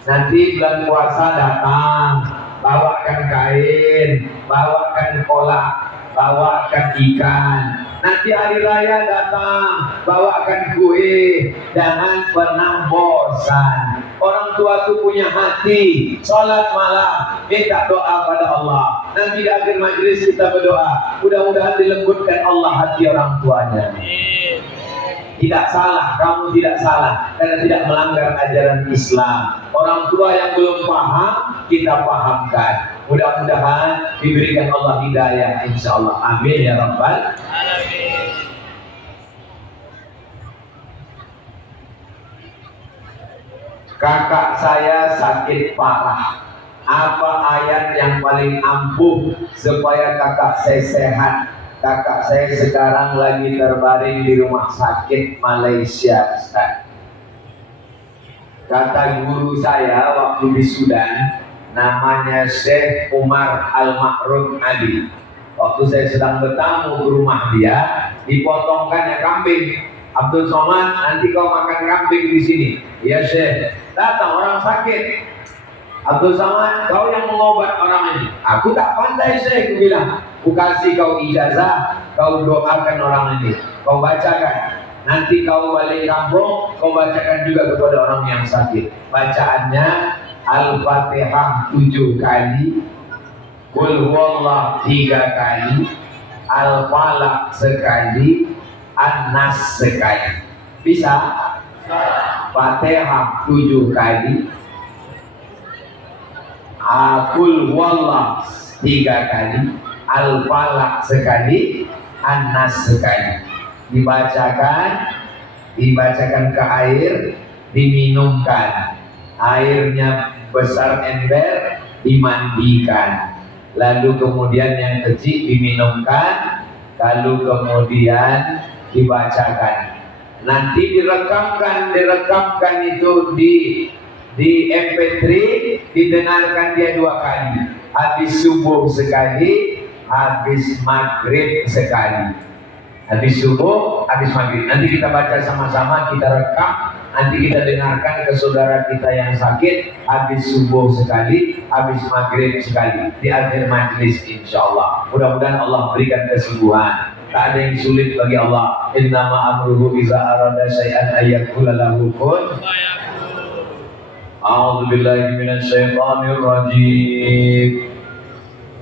Nanti bulan puasa datang, bawakan kain, bawakan kolak, bawakan ikan. Nanti hari raya datang, bawakan kue. Jangan pernah bosan. Orang tua itu punya hati, sholat malam, minta doa pada Allah. Nanti di akhir majelis kita berdoa, mudah-mudahan dilembutkan Allah hati orang tuanya. Tidak salah, kamu tidak salah, karena tidak melanggar ajaran Islam. Orang tua yang belum paham, kita pahamkan. Mudah-mudahan diberikan Allah hidayah, insya Allah. Amin ya Rabbal alamin. Kakak saya sakit parah. Apa ayat yang paling ampuh supaya kakak saya sehat? Kakak saya sekarang lagi terbaring di rumah sakit Malaysia, Ustaz. Kata guru saya waktu di Sudan, namanya Syekh Umar Al-Ma'ruf Ali. Waktu saya sedang bertamu ke rumah dia, dipotongkannya kambing. Abdul Somad, nanti kau makan kambing di sini. Ya Syekh. Datang orang sakit, Abdul Somad, kau yang mengobat orang ini. Aku tak pandai saya, aku bilang. Aku kasih kau ijazah, kau doakan orang ini, kau bacakan. Nanti kau balik kampung, kau bacakan juga kepada orang yang sakit. Bacaannya Al-Fatihah 7 kali, Qul huwallah 3 kali, Al-Falaq sekali, An-Nas sekali. Bisa? Fatihah 7 kali, Qul huwallah 3 kali, Al-Falaq sekali, An-Nas sekali. Dibacakan ke air, diminumkan. Airnya besar ember, dimandikan. Lalu kemudian yang kecil diminumkan, lalu kemudian dibacakan. Nanti direkamkan itu di MP3, didengarkan dia 2 kali. Habis subuh sekali, habis maghrib sekali. Habis subuh, habis maghrib. Nanti kita baca sama-sama, kita rekam. Nanti kita dengarkan ke saudara kita yang sakit. Habis subuh sekali, habis maghrib sekali. Di akhir majlis insyaAllah. Mudah-mudahan Allah berikan kesembuhan. Tak ada yang sulit bagi Allah. Innama amruhu iza arada syai'an ayyakula lahu kun. A'udzu billahi minasyaitonir rajim.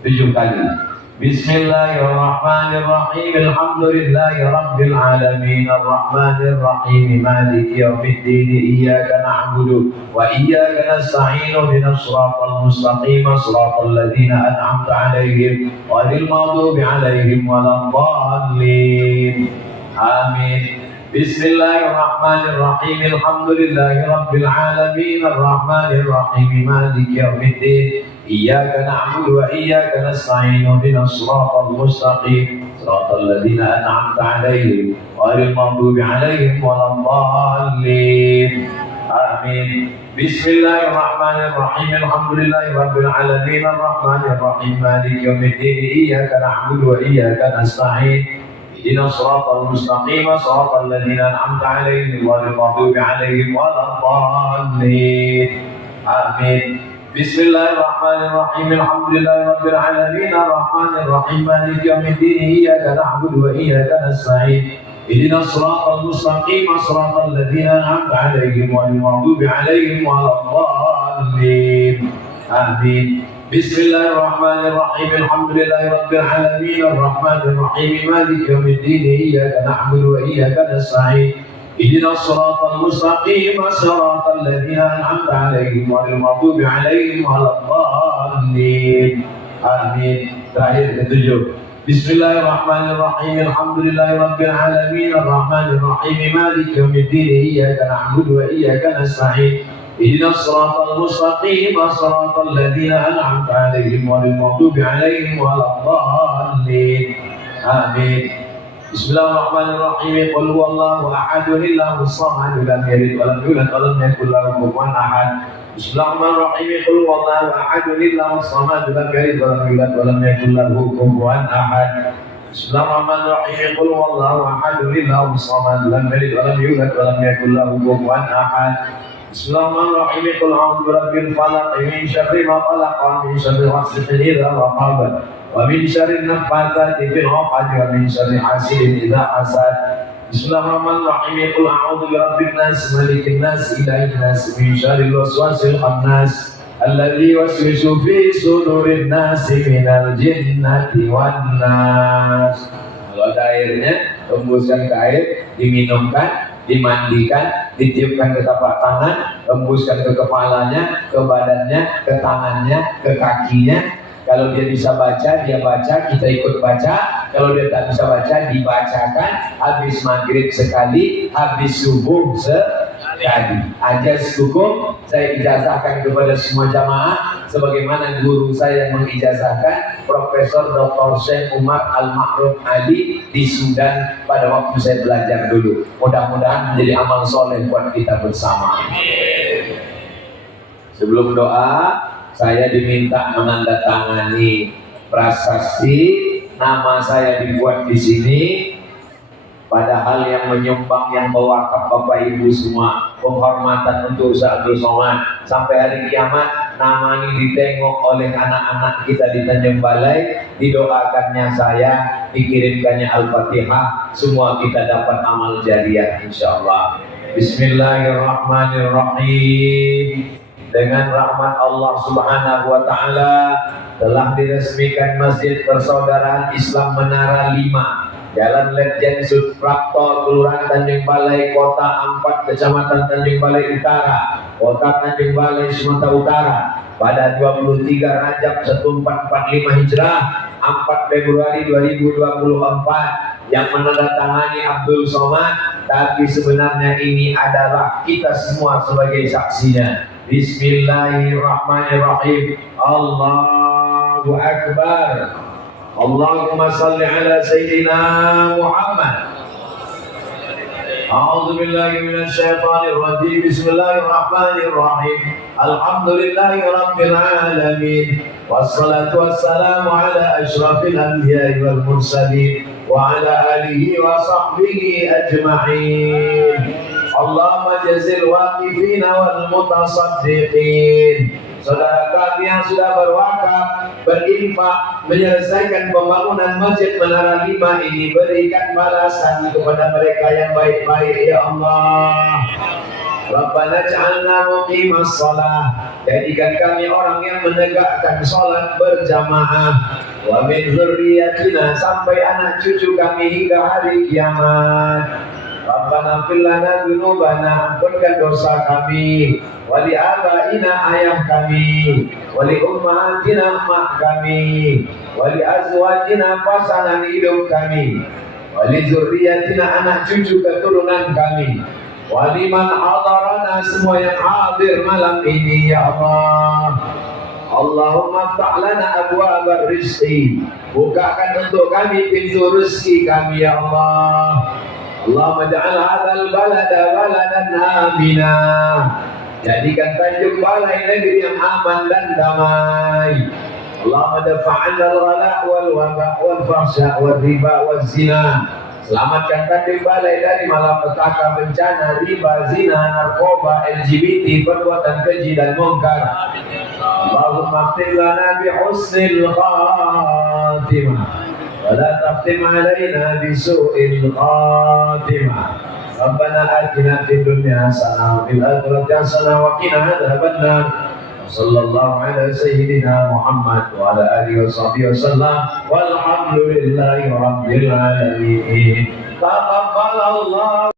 7 kali. Bismillahirrahmanirrahim. Alhamdulillahi rabbil alamin. Arrahmanir rahim. Maliki yaumiddin. Iyyaka na'budu wa iyyaka nasta'in. Ihdinas siratal mustaqim. Siratal ladzina an'amta 'alaihim ghairil maghdubi 'alaihim waladdallin. Amin. Bismillahirrahmanirrahim. Alhamdulillahi rabbil alamin. Arrahmanir rahim. Maliki yaumiddin. Iyyaka na'budu wa iyyaka nasta'in. Ihdinas siratal mustaqim. Siratal ladzina an'amta 'alaihim ghairil maghdubi 'alaihim waladdallin. Amin. Bismillahirrahmanirrahim. Alhamdulillahi rabbil alamin. Arrahmanir rahim. Maliki yaumiddin. Iyyaka na'budu wa iyyaka nasta'in. Ihdinas siratal mustaqim. Siratal ladzina an'amta 'alaihim ghairil maghdubi 'alaihim waladdallin. Amin. Bismillahirrahmanirrahim. Alhamdulillahi rabbil alamin. Arrahmanir rahim. Maliki yaumiddin. Iyyaka na'budu wa iyyaka nasta'in. Ihdinas siratal mustaqim. Siratal ladzina an'amta 'alaihim ghairil maghdubi 'alaihim waladdallin. Amin. Bismillahirrahmanirrahim. Alhamdulillahi rabbil alamin. Arrahmanir rahim. Maliki yaumiddin. Iyyaka na'budu wa iyyaka nasta'in. Ihdinas siratal mustaqim. Siratal ladzina an'amta 'alaihim ghairil maghdubi 'alaihim waladdallin. Amin. Terakhir ke-7. Bismillahirrahmanirrahim. Alhamdulillahi rabbil alamin. Arrahmanir rahim. Maliki yaumiddin. Iyyaka na'budu wa iyyaka nasta'in. Ihdinas siratal mustaqim. Siratal ladzina an'amta 'alaihim ghairil maghdubi 'alaihim waladdallin. Amin. Bismillahirrahmanirrahim. Qul huwallahu ahad. Allahus samad. Lam yalid wa lam yulad wa lam yakul lahu kufuwan ahad. Bismillahirrahmanirrahim. Qul huwallahu ahad. Allahus samad. Lam yalid wa lam yulad wa lam yakul lahu kufuwan ahad. Bismillahirrahmanirrahim. Qul huwallahu ahad. Allahus samad. Lam yalid wa lam yulad wa lam yakul lahu kufuwan ahad. Bismillahirrahmanirrahim. Qul a'udzu birabbil falaq min syarri ma khalaq wa min syarri ghasiqin idza waqab wa min syarri naffatsati fil 'uqad wa min syarri hasidin idza hasad. Bismillahirrahmanirrahim. Qul a'udzu birabbin nas malikin nas ilahin nas min syarril waswasil khannas alladzi yuwaswisu fi sudurin nas minal jinnati wan nas. Kalau ada airnya, tembuskan ke air, diminumkan, dimandikan, ditiupkan ke tapak tangan, tembuskan ke kepalanya, ke badannya, ke tangannya, ke kakinya. Kalau dia bisa baca, dia baca, kita ikut baca. Kalau dia tak bisa baca, dibacakan. Habis maghrib sekali, habis subuh sekali. Ajas hukum saya ijazahkan kepada semua jamaah sebagaimana guru saya yang mengijazahkan, Profesor Dr. Syekh Umar Al-Ma'ruf Ali di Sudan pada waktu saya belajar dulu. Mudah-mudahan menjadi amal soleh buat kita bersama. Sebelum doa, saya diminta menandatangani prasasti, nama saya dibuat di sini, Padahal yang menyumbang, yang mewakaf Bapak Ibu semua, penghormatan untuk Ustaz Abdul Somad. Sampai hari kiamat nama ini ditengok oleh anak-anak kita di Tanjung Balai, didoakannya saya, dikirimkannya Al-Fatihah, semua kita dapat amal jariah insyaallah. Bismillahirrahmanirrahim. Dengan rahmat Allah Subhanahu wa taala telah diresmikan Masjid Persaudaraan Islam Menara 5, Jalan Letjen Suprapto, Kelurahan Tanjung Balai, Kota Ampat, Kecamatan Tanjung Balai Utara, Kota Tanjung Balai, Sumatera Utara, pada 23 Rajab 1445 Hijrah, 4 Februari 2024, yang menandatangani Abdul Somad, tapi sebenarnya ini adalah kita semua sebagai saksinya. Bismillahirrahmanirrahim. Allahu Akbar. Allahumma salli ala Sayyidina Muhammad. A'udzu billahi minasy syaithanir rajim. Bismillahirrahmanirrahim. Alhamdulillahi rabbil alamin. Wassalatu wassalamu ala asyrafil anbiya'i wal mursalin wa ala alihi wa sahbihi ajma'in. Allahumma jazil waqifina wal mutasaddiqin. Saudara kami yang sudah berwakaf, berinfak, menyelesaikan pembangunan Masjid Menara 5 ini, berikan balasan kepada mereka yang baik-baik ya Allah. Rabbana ja'alna muqimas shalah, jadikan kami orang yang menegakkan salat berjamaah. Wa min dzurriyyatina, sampai anak cucu kami hingga hari kiamat. Rabbana fil lana dzunubana, ampunkan dosa kami, wali abaina, ayah kami, wali ummahatina, mak kami, wali azwajina, pasangan hidup kami, wali zurriyatina, anak cucu keturunan kami, wali man hadarana, semua yang hadir malam ini ya Allah. Allahumma ta'lana abwabar rizqi, bukakan untuk kami pintu rezeki kami ya Allah. Allahumma ja'al hadzal balada baladan amina, jadikan Tanjung Balai negeri yang aman dan damai. Allahumma dafa'anna al-ghala' wal waba' wal fahsya' wal riba wal zina, selamatkan Tanjung Balai dari malapetaka, bencana, riba, zina, narkoba, LGBT, perbuatan keji dan mungkar. Allahumma qim lana bi husnil khatimah ولا تختم علينا بسوء الخاتمة. ربنا آتنا في الدنيا حسنة وفي الآخرة حسنة وقنا عذاب النار. صلى الله على سيدنا محمد وعلى آله وصحبه وسلم والحمد لله رب العالمين. تقبل الله